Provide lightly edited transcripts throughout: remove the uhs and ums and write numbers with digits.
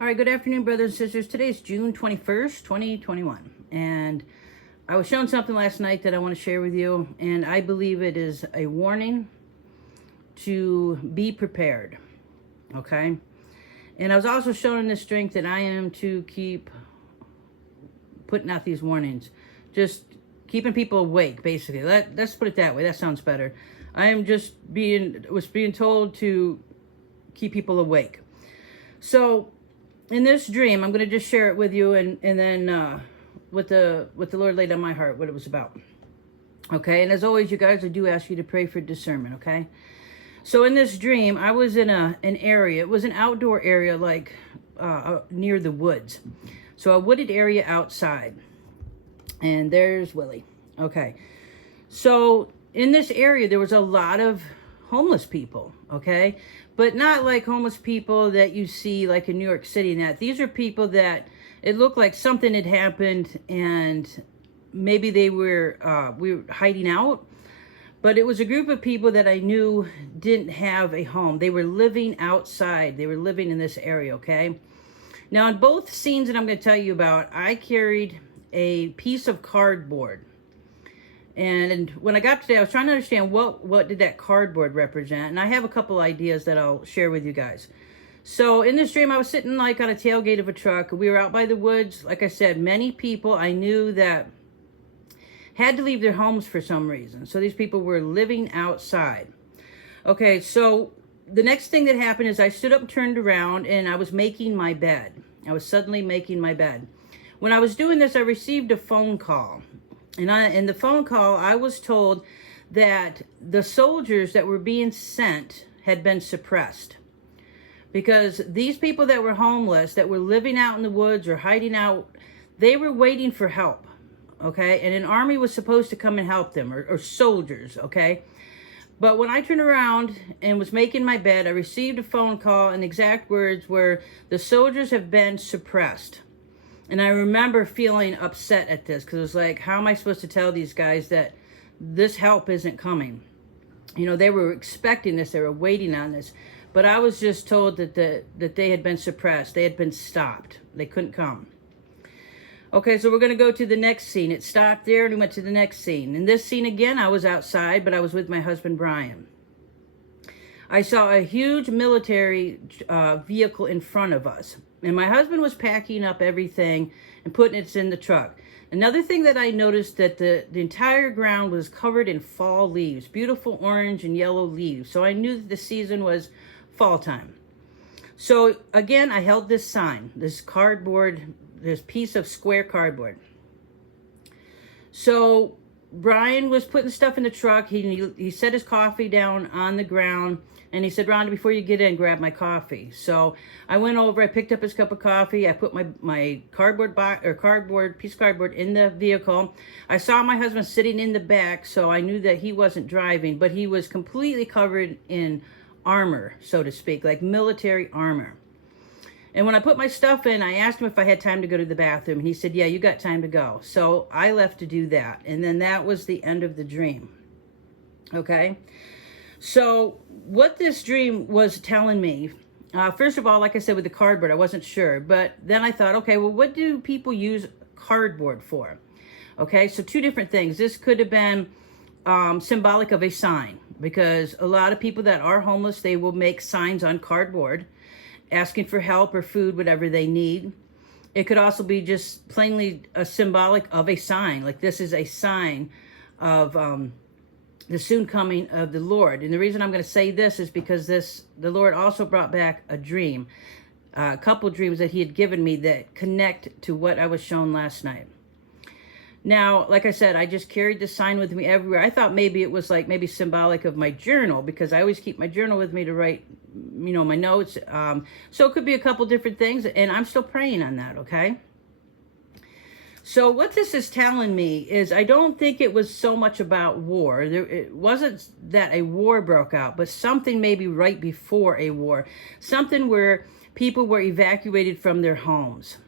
All right, good afternoon, brothers and sisters. Today is June 21st, 2021. And I was shown something last night that I want to share with you. And I believe it is a warning to be prepared. Okay? And I was also shown in this drink that I am to keep putting out these warnings. Just keeping people awake, basically. Let's put it that way. That sounds better. I am just was being told to keep people awake. So in this dream, I'm going to just share it with you, and then what the Lord laid on my heart, what it was about. Okay, and as always, you guys, I do ask you to pray for discernment. Okay, so in this dream, I was in an area. It was an outdoor area, like near the woods. So a wooded area outside. And there's Willie. Okay, so in this area, there was a lot of homeless people. Okay, but not like homeless people that you see like in New York City and that. These are people that it looked like something had happened and maybe we were hiding out. But it was a group of people that I knew didn't have a home. They were living outside. They were living in this area, okay? Now, in both scenes that I'm going to tell you about, I carried a piece of cardboard. And when I got today, I was trying to understand what did that cardboard represent. And I have a couple ideas that I'll share with you guys. So in this dream, I was sitting like on a tailgate of a truck. We were out by the woods. Like I said, many people I knew that had to leave their homes for some reason. So these people were living outside. Okay, so the next thing that happened is I stood up and turned around and I was making my bed. I was suddenly making my bed. When I was doing this, I received a phone call. And in the phone call, I was told that the soldiers that were being sent had been suppressed. Because these people that were homeless, that were living out in the woods or hiding out, they were waiting for help, okay? And an army was supposed to come and help them, or soldiers, okay? But when I turned around and was making my bed, I received a phone call, and the exact words were, the soldiers have been suppressed. And I remember feeling upset at this because it was like, how am I supposed to tell these guys that this help isn't coming? You know, they were expecting this. They were waiting on this. But I was just told that they had been suppressed. They had been stopped. They couldn't come. Okay, so we're going to go to the next scene. It stopped there and we went to the next scene. In this scene again, I was outside, but I was with my husband, Brian. I saw a huge military vehicle in front of us. And my husband was packing up everything and putting it in the truck. Another thing that I noticed that the entire ground was covered in fall leaves, beautiful orange and yellow leaves. So I knew that the season was fall time. So again, I held this sign, this cardboard, this piece of square cardboard. So Brian was putting stuff in the truck. He set his coffee down on the ground. And he said, Rhonda, before you get in, grab my coffee. So I went over, I picked up his cup of coffee. I put my piece of cardboard in the vehicle. I saw my husband sitting in the back, so I knew that he wasn't driving, but he was completely covered in armor, so to speak, like military armor. And when I put my stuff in, I asked him if I had time to go to the bathroom. And he said, yeah, you got time to go. So I left to do that. And then that was the end of the dream. Okay? So what this dream was telling me, first of all, like I said, with the cardboard, I wasn't sure. But then I thought, okay, well, what do people use cardboard for? Okay, so two different things. This could have been symbolic of a sign, because a lot of people that are homeless, they will make signs on cardboard asking for help or food, whatever they need. It could also be just plainly a symbolic of a sign, like this is a sign of the soon coming of the Lord. And the reason I'm going to say this is because the Lord also brought back a dream, a couple dreams that he had given me that connect to what I was shown last night. Now, like I said, I just carried this sign with me everywhere. I thought maybe it was like maybe symbolic of my journal, because I always keep my journal with me to write, you know, my notes. So it could be a couple different things, and I'm still praying on that, okay? So what this is telling me is I don't think it was so much about war. It wasn't that a war broke out, but something maybe right before a war. Something where people were evacuated from their homes.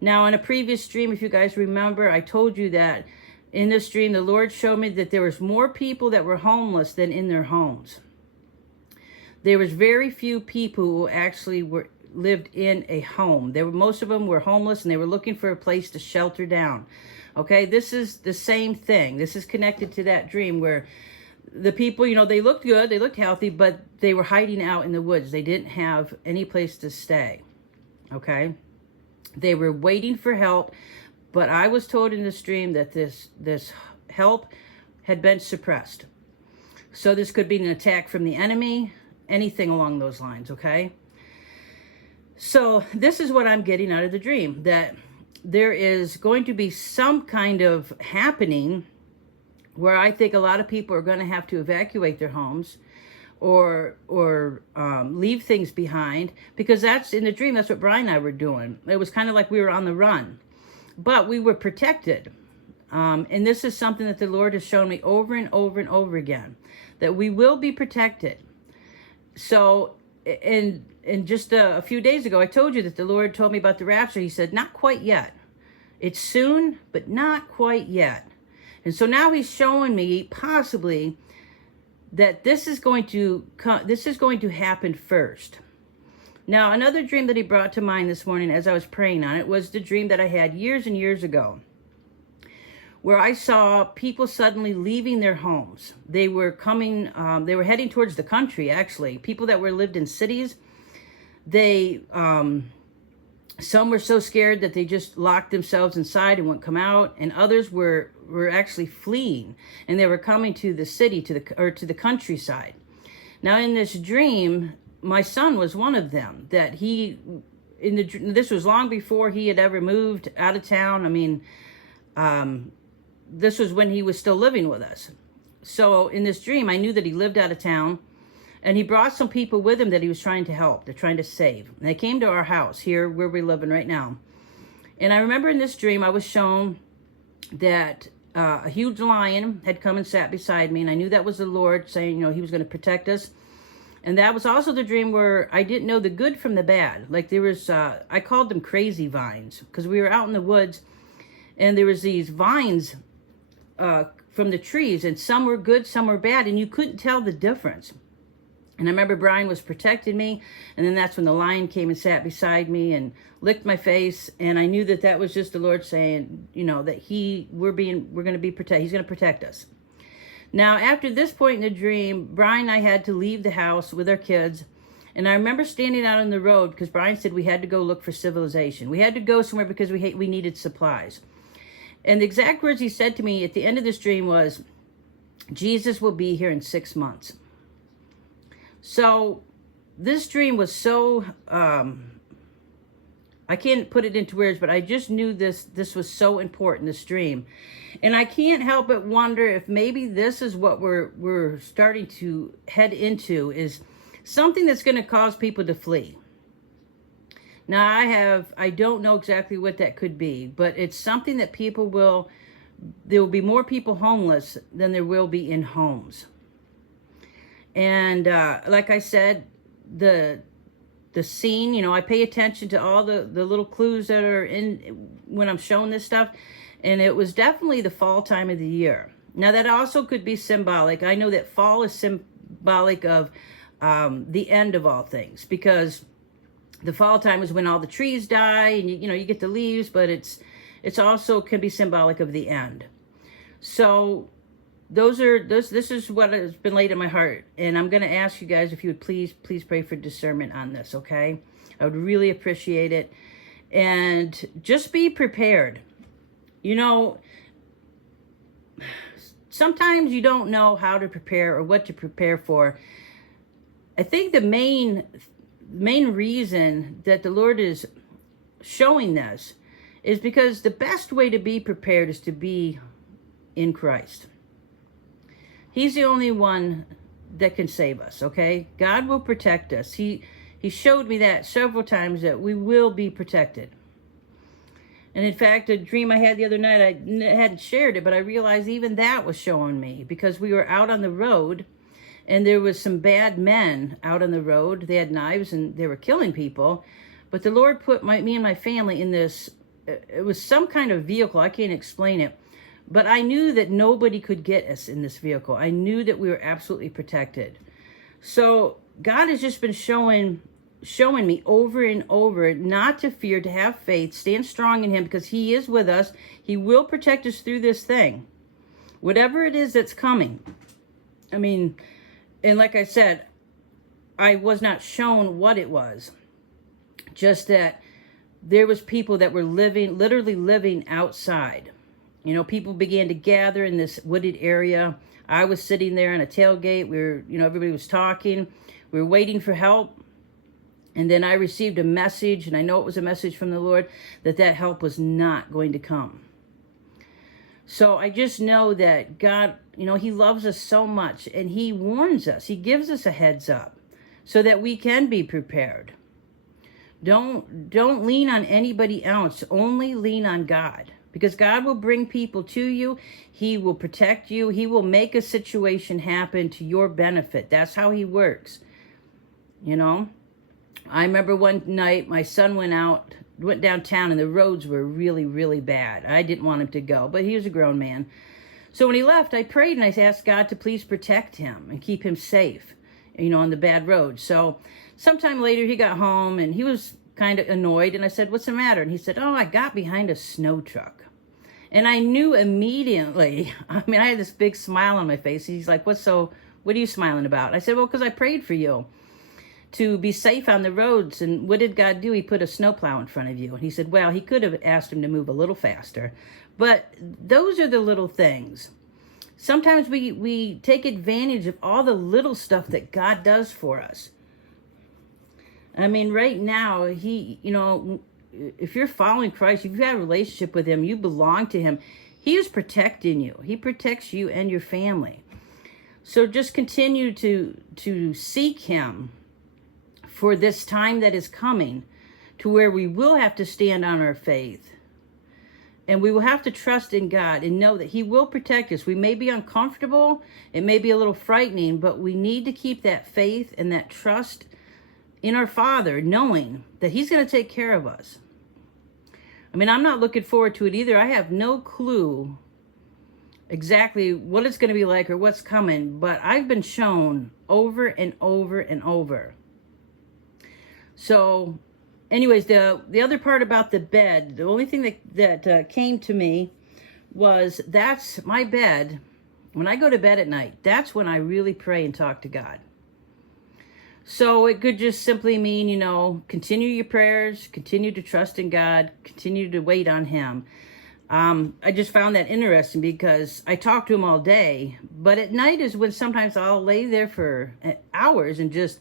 Now, in a previous dream, if you guys remember, I told you that in this dream, the Lord showed me that there was more people that were homeless than in their homes. There was very few people who actually were lived in a home. Most of them were homeless, and they were looking for a place to shelter down. Okay, this is the same thing. This is connected to that dream where the people, they looked good, they looked healthy, but they were hiding out in the woods. They didn't have any place to stay. Okay, they were waiting for help, but I was told in this dream that this help had been suppressed. So this could be an attack from the enemy, anything along those lines, okay? So this is what I'm getting out of the dream, that there is going to be some kind of happening where I think a lot of people are going to have to evacuate their homes or leave things behind, because that's in the dream. That's what Brian and I were doing. It was kind of like we were on the run, but we were protected. And this is something that the Lord has shown me over and over and over again, that we will be protected. So, and just a few days ago, I told you that the Lord told me about the rapture. He said, not quite yet. It's soon, but not quite yet. And so now he's showing me possibly that this is going to happen first. Now, another dream that he brought to mind this morning as I was praying on it was the dream that I had years and years ago, where I saw people suddenly leaving their homes. They were coming, they were heading towards the country, actually. People that lived in cities, some were so scared that they just locked themselves inside and wouldn't come out, and others were actually fleeing, and they were coming to the city, to the countryside. Now, in this dream, my son was one of them. That this was long before he had ever moved out of town. I mean, this was when he was still living with us. So in this dream, I knew that he lived out of town, and he brought some people with him that he was trying to help. They're trying to save. And they came to our house here where we're living right now. And I remember in this dream, I was shown that a huge lion had come and sat beside me. And I knew that was the Lord saying, he was going to protect us. And that was also the dream where I didn't know the good from the bad. Like there was, I called them crazy vines, because we were out in the woods and there was these vines from the trees, and some were good, some were bad, and you couldn't tell the difference. And I remember Brian was protecting me, and then that's when the lion came and sat beside me and licked my face, and I knew that that was just the Lord saying, that we're going to be protected. He's going to protect us. Now, after this point in the dream, Brian and I had to leave the house with our kids, and I remember standing out on the road because Brian said we had to go look for civilization. We had to go somewhere because we needed supplies. And the exact words he said to me at the end of this dream was, Jesus will be here in 6 months. So this dream was so, I can't put it into words, but I just knew this was so important, this dream. And I can't help but wonder if maybe this is what we're starting to head into, is something that's going to cause people to flee. Now I don't know exactly what that could be, but it's something that there will be more people homeless than there will be in homes. And like I said, the scene, I pay attention to all the little clues that are in when I'm showing this stuff. And it was definitely the fall time of the year. Now that also could be symbolic. I know that fall is symbolic of the end of all things, because the fall time is when all the trees die and you get the leaves, but it's also can be symbolic of the end. So this is what has been laid in my heart, and I'm going to ask you guys if you would please pray for discernment on this, okay? I would really appreciate it. And just be prepared. Sometimes you don't know how to prepare or what to prepare for. I think the main reason that the Lord is showing this is because the best way to be prepared is to be in Christ. He's the only one that can save us, okay? God will protect us. He showed me that several times, that we will be protected. And in fact, a dream I had the other night, I hadn't shared it, but I realized even that was showing me, because we were out on the road and there was some bad men out on the road. They had knives and they were killing people. But the Lord put me and my family in this, it was some kind of vehicle. I can't explain it. But I knew that nobody could get us in this vehicle. I knew that we were absolutely protected. So God has just been showing showing me over and over not to fear, to have faith, stand strong in him, because he is with us. He will protect us through this thing, whatever it is that's coming. I mean, and like I said, I was not shown what it was, just that there was people that were literally living outside. You know, people began to gather in this wooded area. I was sitting there on a tailgate. Everybody was talking. We were waiting for help. And then I received a message, and I know it was a message from the Lord, that help was not going to come. So I just know that God, he loves us so much, and he warns us. He gives us a heads up so that we can be prepared. Don't lean on anybody else. Only lean on God. Because God will bring people to you. He will protect you. He will make a situation happen to your benefit. That's how he works. I remember one night my son went downtown, and the roads were really, really bad. I didn't want him to go, but he was a grown man. So when he left, I prayed and I asked God to please protect him and keep him safe, on the bad road. So sometime later he got home and he was kind of annoyed, and I said, "What's the matter?" And he said, "Oh, I got behind a snow truck." And I knew immediately. I had this big smile on my face. He's like, what are you smiling about? I said, "Well, because I prayed for you to be safe on the roads. And what did God do? He put a snowplow in front of you." And he said, "Well, he could have asked him to move a little faster." But those are the little things. Sometimes we take advantage of all the little stuff that God does for us. Right now, if you're following Christ, if you've had a relationship with him, you belong to him. He is protecting you. He protects you and your family. So just continue to seek him for this time that is coming, to where we will have to stand on our faith. And we will have to trust in God and know that he will protect us. We may be uncomfortable. It may be a little frightening, but we need to keep that faith and that trust in our Father, knowing that he's going to take care of us. I'm not looking forward to it either. I have no clue exactly what it's going to be like or what's coming, but I've been shown over and over and over. So anyways, the other part about the bed, the only thing that came to me was, that's my bed. When I go to bed at night, that's when I really pray and talk to God. So it could just simply mean, continue your prayers, continue to trust in God, continue to wait on him. I just found that interesting because I talk to him all day, but at night is when sometimes I'll lay there for hours and just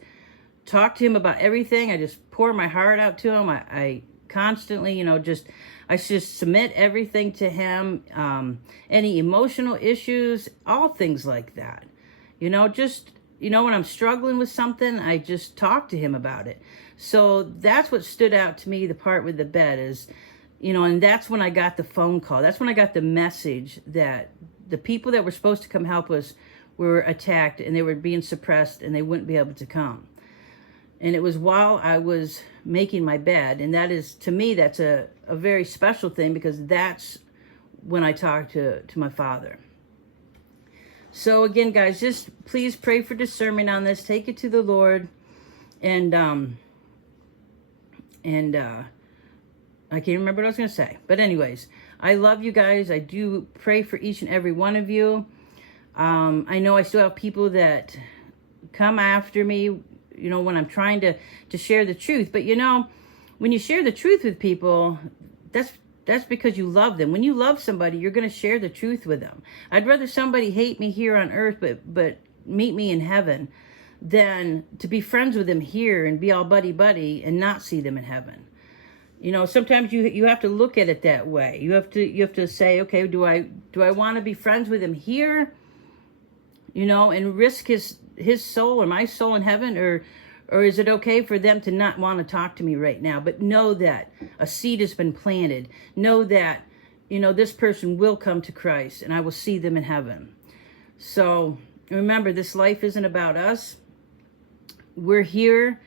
talk to him about everything. I just pour my heart out to him. I constantly, I just submit everything to him. Any emotional issues, all things like that. When I'm struggling with something, I just talk to him about it. So that's what stood out to me, the part with the bed is, and that's when I got the phone call. That's when I got the message that the people that were supposed to come help us were attacked, and they were being suppressed, and they wouldn't be able to come. And it was while I was making my bed. And that is, to me, that's a very special thing, because that's when I talked to my Father. So again, guys, just please pray for discernment on this. Take it to the Lord. And I can't remember what I was going to say. But anyways, I love you guys. I do pray for each and every one of you. I know I still have people that come after me, when I'm trying to share the truth. But when you share the truth with people, that's because you love them. When you love somebody, you're going to share the truth with them. I'd rather somebody hate me here on earth, but meet me in heaven, than to be friends with them here and be all buddy and not see them in heaven. Sometimes you have to look at it that way. You have to say, okay, do I want to be friends with him here, and risk his soul or my soul in heaven, or is it okay for them to not want to talk to me right now, but know that a seed has been planted, know that this person will come to Christ and I will see them in heaven. So remember, this life isn't about us. We're here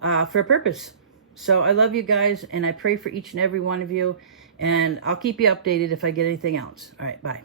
for a purpose. So I love you guys, and I pray for each and every one of you, and I'll keep you updated if I get anything else. All right, bye.